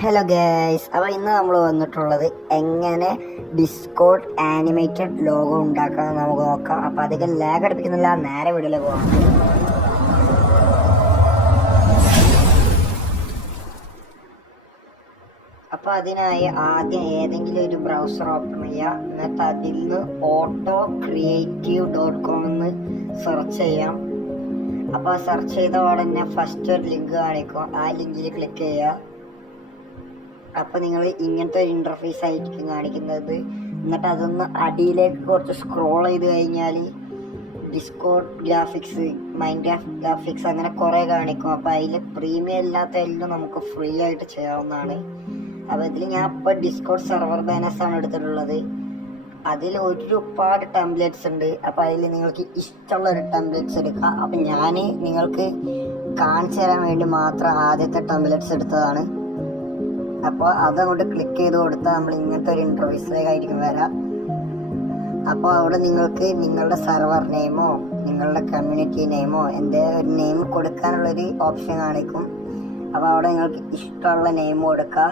Hello guys, അപ്പോൾ ഇന്ന് നമ്മൾ വന്നിട്ടുള്ളത് എങ്ങനെ ഡിസ്കോർഡ് ആനിമേറ്റഡ് ലോഗോ ഉണ്ടാക്കാമെന്ന് നമുക്ക് നോക്കാം. അപ്പോൾ അധികം ലാഗ് അടുപ്പിക്കുന്നില്ല, നേരെ വീഡിയോയിലേക്ക് പോകാം. അപ്പോൾ അതിനായി ആദ്യം ഏതെങ്കിലും ഒരു ബ്രൗസർ ഓപ്പൺ ചെയ്യുക. എന്നിട്ട് അതിൽ നിന്ന് autocreative.com എന്ന് സെർച്ച് ചെയ്യാം. അപ്പോൾ സെർച്ച് ചെയ്ത ഉടനെ ഫസ്റ്റ് ഒരു ലിങ്ക് കാണിക്കും. ആ ലിങ്കിൽ ക്ലിക്ക് ചെയ്യുക. അപ്പോൾ നിങ്ങൾ ഇങ്ങനത്തെ ഒരു ഇൻ്റർഫേസ് ആയിരിക്കും കാണിക്കുന്നത്. എന്നിട്ട് അതൊന്ന് അടിയിലേക്ക് കുറച്ച് സ്ക്രോൾ ചെയ്ത് കഴിഞ്ഞാൽ ഡിസ്കോർഡ് ഗ്രാഫിക്സ്, മൈൻക്രാഫ്റ്റ് ഗ്രാഫിക്സ് അങ്ങനെ കുറേ കാണിക്കും. അപ്പോൾ അതിൽ പ്രീമിയം ഇല്ലാത്ത എല്ലാം നമുക്ക് ഫ്രീ ആയിട്ട് ചെയ്യാവുന്നതാണ്. അപ്പോൾ ഇതിൽ ഞാൻ ഇപ്പോൾ ഡിസ്കോർഡ് സെർവർ ബാനേഴ്സ് ആണ് എടുത്തിട്ടുള്ളത്. അതിൽ ഒരുപാട് ടെംപ്ലേറ്റ്സ് ഉണ്ട്. അപ്പോൾ അതിൽ നിങ്ങൾക്ക് ഇഷ്ടമുള്ള ഒരു ടെംപ്ലേറ്റ്സ് എടുക്കുക. അപ്പം ഞാൻ നിങ്ങൾക്ക് കാണിച്ചു തരാൻ വേണ്ടി മാത്രം ആദ്യത്തെ ടെംപ്ലേറ്റ്സ് എടുത്തതാണ്. അപ്പോൾ അതങ്ങോട്ട് ക്ലിക്ക് ചെയ്ത് കൊടുത്താൽ നമ്മൾ ഇങ്ങനത്തെ ഒരു ഇൻ്റർഫേസിലേക്കായിരിക്കും വരാം. അപ്പോൾ അവിടെ നിങ്ങൾക്ക് നിങ്ങളുടെ സെർവർ നെയിമോ നിങ്ങളുടെ കമ്മ്യൂണിറ്റി നെയിമോ എൻ്റെ ഒരു നെയിം കൊടുക്കാനുള്ളൊരു ഓപ്ഷൻ കാണിക്കും. അപ്പോൾ അവിടെ നിങ്ങൾക്ക് ഇഷ്ടമുള്ള നെയിം കൊടുക്കുക.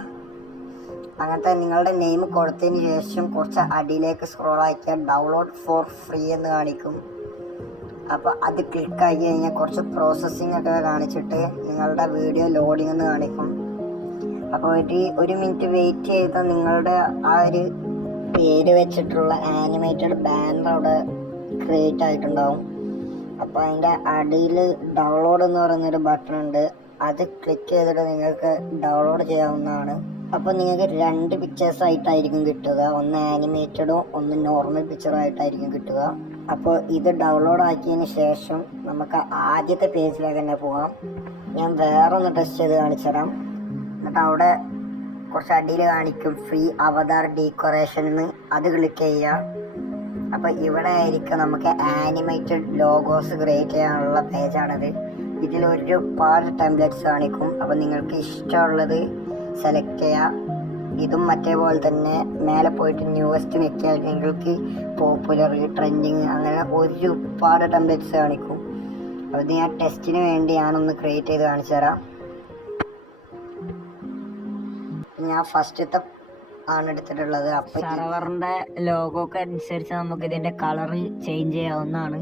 അങ്ങനത്തെ നിങ്ങളുടെ നെയിം കൊടുത്തതിന് ശേഷം കുറച്ച് അടിയിലേക്ക് സ്ക്രോൾ ആക്കിയാൽ ഡൗൺലോഡ് ഫോർ ഫ്രീ എന്ന് കാണിക്കും. അപ്പോൾ അത് ക്ലിക്കാക്കി കഴിഞ്ഞാൽ കുറച്ച് പ്രോസസ്സിംഗ് ഒക്കെ കാണിച്ചിട്ട് നിങ്ങളുടെ വീഡിയോ ലോഡിംഗ് എന്ന് കാണിക്കും. അപ്പോൾ ഒരു മിനിറ്റ് വെയിറ്റ് ചെയ്താൽ നിങ്ങളുടെ ആ ഒരു പേര് വെച്ചിട്ടുള്ള ആനിമേറ്റഡ് ബാനർ അവിടെ ക്രിയേറ്റ് ആയിട്ടുണ്ടാവും. അപ്പോൾ അതിൻ്റെ അടിയിൽ ഡൗൺലോഡ് എന്ന് പറയുന്നൊരു ബട്ടൺ ഉണ്ട്. അത് ക്ലിക്ക് ചെയ്തിട്ട് നിങ്ങൾക്ക് ഡൗൺലോഡ് ചെയ്യാവുന്നതാണ്. അപ്പോൾ നിങ്ങൾക്ക് രണ്ട് പിക്ചേഴ്സ് ആയിട്ടായിരിക്കും കിട്ടുക. ഒന്ന് ആനിമേറ്റഡും ഒന്ന് നോർമൽ പിക്ചറായിട്ടായിരിക്കും കിട്ടുക. അപ്പോൾ ഇത് ഡൗൺലോഡ് ആക്കിയതിന് ശേഷം നമുക്ക് ആദ്യത്തെ പേജിലേക്ക് തന്നെ പോകാം. ഞാൻ വേറൊന്ന് ടെസ്റ്റ് ചെയ്ത് കാണിച്ചു തരാം. എന്നിട്ട് അവിടെ കുറച്ച് അടിയിൽ കാണിക്കും ഫ്രീ അവതാർ ഡെക്കറേഷൻ എന്ന്, അത് ക്ലിക്ക് ചെയ്യുക. അപ്പോൾ ഇവിടെ ആയിരിക്കും നമുക്ക് ആനിമേറ്റഡ് ലോഗോസ് ക്രിയേറ്റ് ചെയ്യാനുള്ള പേജാണിത്. ഇതിൽ ഒരുപാട് ടെംപ്ലേറ്റ്സ് കാണിക്കും. അപ്പോൾ നിങ്ങൾക്ക് ഇഷ്ടമുള്ളത് സെലക്ട് ചെയ്യുക. ഇതും മറ്റേപോലെ തന്നെ മേലെ പോയിട്ട് ന്യൂവസ്റ്റ് വെക്കിയാൽ നിങ്ങൾക്ക് പോപ്പുലർ, ട്രെൻഡിങ് അങ്ങനെ ഒരുപാട് ടെംപ്ലേറ്റ്സ് കാണിക്കും. അപ്പോൾ ഇത് ഞാൻ ടെസ്റ്റിന് വേണ്ടി ഞാനൊന്ന് ക്രിയേറ്റ് ചെയ്ത് കാണിച്ചു തരാം. ഞാൻ ഫസ്റ്റത്തെ ആണ് എടുത്തിട്ടുള്ളത്. അപ്പോൾ സെർവറിൻ്റെ ലോഗോക്ക് അനുസരിച്ച് നമുക്ക് ഇതിൻ്റെ കളറ് ചേഞ്ച് ചെയ്യാവുന്നതാണ്.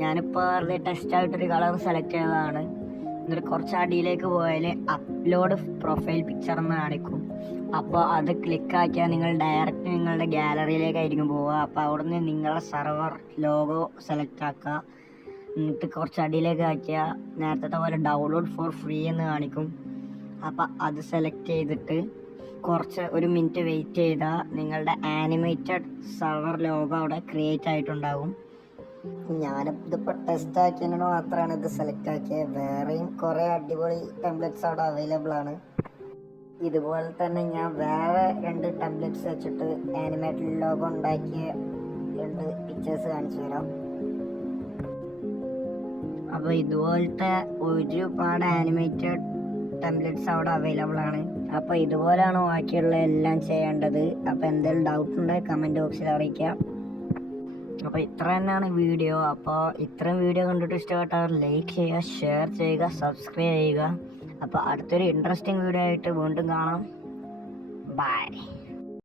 ഞാനിപ്പോൾ വെറുതെ ടെസ്റ്റായിട്ടൊരു കളർ സെലക്ട് ചെയ്തതാണ്. എന്നിട്ട് കുറച്ച് അടിയിലേക്ക് പോയാൽ അപ്ലോഡ് പ്രൊഫൈൽ പിക്ചർ എന്ന് കാണിക്കും. അപ്പോൾ അത് ക്ലിക്കാക്കിയാൽ നിങ്ങൾ ഡയറക്റ്റ് നിങ്ങളുടെ ഗാലറിയിലേക്കായിരിക്കും പോവുക. അപ്പോൾ അവിടുന്ന് നിങ്ങളുടെ സെർവർ ലോഗോ സെലക്ട് ആക്കുക. എന്നിട്ട് കുറച്ച് അടിയിലേക്ക് ആക്കിയാൽ നേരത്തെ പോലെ ഡൗൺലോഡ് ഫോർ ഫ്രീ എന്ന് കാണിക്കും. അപ്പോൾ അത് സെലക്ട് ചെയ്തിട്ട് ഒരു മിനിറ്റ് വെയിറ്റ് ചെയ്താൽ നിങ്ങളുടെ ആനിമേറ്റഡ് സെർവർ ലോഗോ അവിടെ ക്രിയേറ്റ് ആയിട്ടുണ്ടാകും. ഞാനിതിപ്പോൾ ടെസ്റ്റ് ആക്കിയതിനോട് മാത്രമാണ് ഇത് സെലക്ട് ആക്കിയത്. വേറെയും കുറേ അടിപൊളി ടെംപ്ലേറ്റ്സ് അവിടെ അവൈലബിൾ ആണ്. ഇതുപോലെ തന്നെ ഞാൻ വേറെ രണ്ട് ടെംപ്ലേറ്റ്സ് വെച്ചിട്ട് ആനിമേറ്റഡ് ലോഗോ ഉണ്ടാക്കിയ രണ്ട് പിക്ചേഴ്സ് കാണിച്ചു തരാം. അപ്പോൾ ഇതുപോലത്തെ ഒരുപാട് ആനിമേറ്റഡ് ടെംപ്ലേറ്റ്സ് അവിടെ അവൈലബിൾ ആണ്. അപ്പോൾ ഇതുപോലെയാണ് ബാക്കിയുള്ള എല്ലാം ചെയ്യേണ്ടത്. അപ്പോൾ എന്തെങ്കിലും ഡൗട്ട് ഉണ്ടെങ്കിൽ കമൻറ്റ് ബോക്സിൽ അറിയിക്കാം. അപ്പോൾ ഇത്ര തന്നെയാണ് വീഡിയോ. അപ്പോൾ ഇത്രയും വീഡിയോ കണ്ടിട്ട് ഇഷ്ടപ്പെട്ടാൽ ലൈക്ക് ചെയ്യുക, ഷെയർ ചെയ്യുക, സബ്സ്ക്രൈബ് ചെയ്യുക. അപ്പോൾ അടുത്തൊരു ഇൻട്രസ്റ്റിംഗ് വീഡിയോ ആയിട്ട് വീണ്ടും കാണാം. ബൈ.